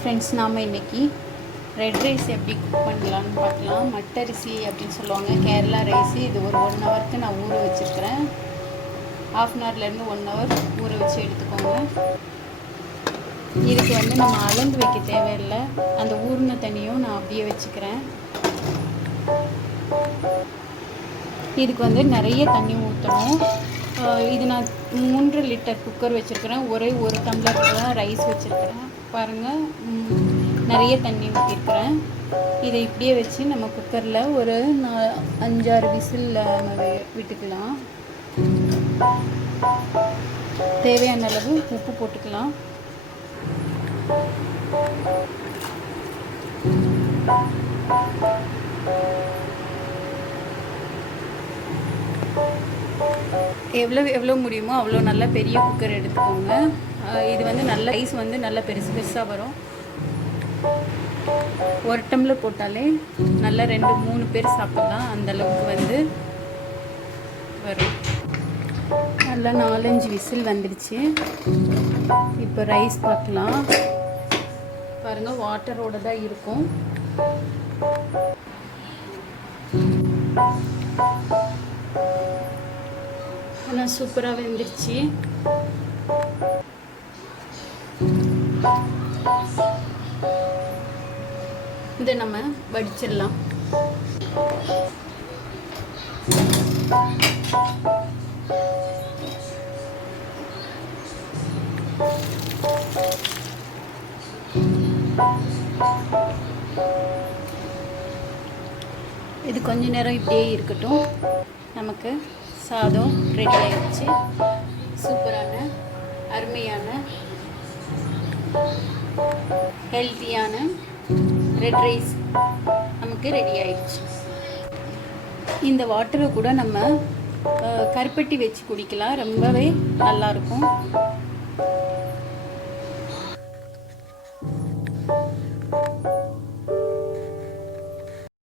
Friends, நாம் இன்றைக்கி red rice எப்படி குக் பண்ணலான்னு பார்க்கலாம். மட்டரிசி அப்படின்னு சொல்லுவாங்க, கேரளா ரைஸு. இது ஒரு 1 ஹவருக்கு நான் ஊற வச்சுருக்கிறேன். ½ அன் ஹவர்லேருந்து 1 ஹவர் ஊற வச்சு எடுத்துக்கோங்க. இதுக்கு நம்ம அளந்து வைக்க தேவையில்லை. அந்த ஊறின தண்ணியும் நான் அப்படியே வச்சுக்கிறேன். இதுக்கு நிறைய தண்ணி ஊற்றணும். இது நான் 3 லிட்டர் குக்கர் வச்சுருக்கிறேன். ஒரு டம்ளர் தான் ரைஸ் வச்சுருக்கிறேன். பாருங்கள், நிறைய தண்ணி ஊற்றிருக்கிறேன். இதை இப்படியே வச்சு நம்ம குக்கரில் ஒரு 5-6 விசில் நம்ம விட்டுக்கலாம். தேவையான அளவு உப்பு போட்டுக்கலாம். எவ்வளோ முடியுமோ அவ்வளோ நல்லா பெரிய குக்கர் எடுத்துக்கோங்க. இது நல்ல ரைஸ் நல்லா பெருசு பெருசாக வரும். 1 டம்ளர் போட்டாலே நல்லா 2-3 பேர் சாப்பிட்லாம். அந்தளவுக்கு வரும். நல்லா 4-5 விசில் வந்துடுச்சு. இப்போ ரைஸ் பார்க்கலாம். பாருங்கள், வாட்டரோடு தான் இருக்கும். ஆனால் சூப்பராக வெந்துருச்சு. இதை நம்ம வடிச்சிடலாம். இது கொஞ்ச நேரம் இப்படியே இருக்கட்டும். நமக்கு சாதம் ரெடி ஆகிடுச்சு. சூப்பரான, அருமையான, ஹெல்த்தியான ரெட் ரைஸ் நமக்கு ரெடி ஆகிடுச்சு. இந்த வாட்டரை கூட நம்ம கருப்பட்டி வச்சு குடிக்கலாம். ரொம்பவே நல்லாயிருக்கும்.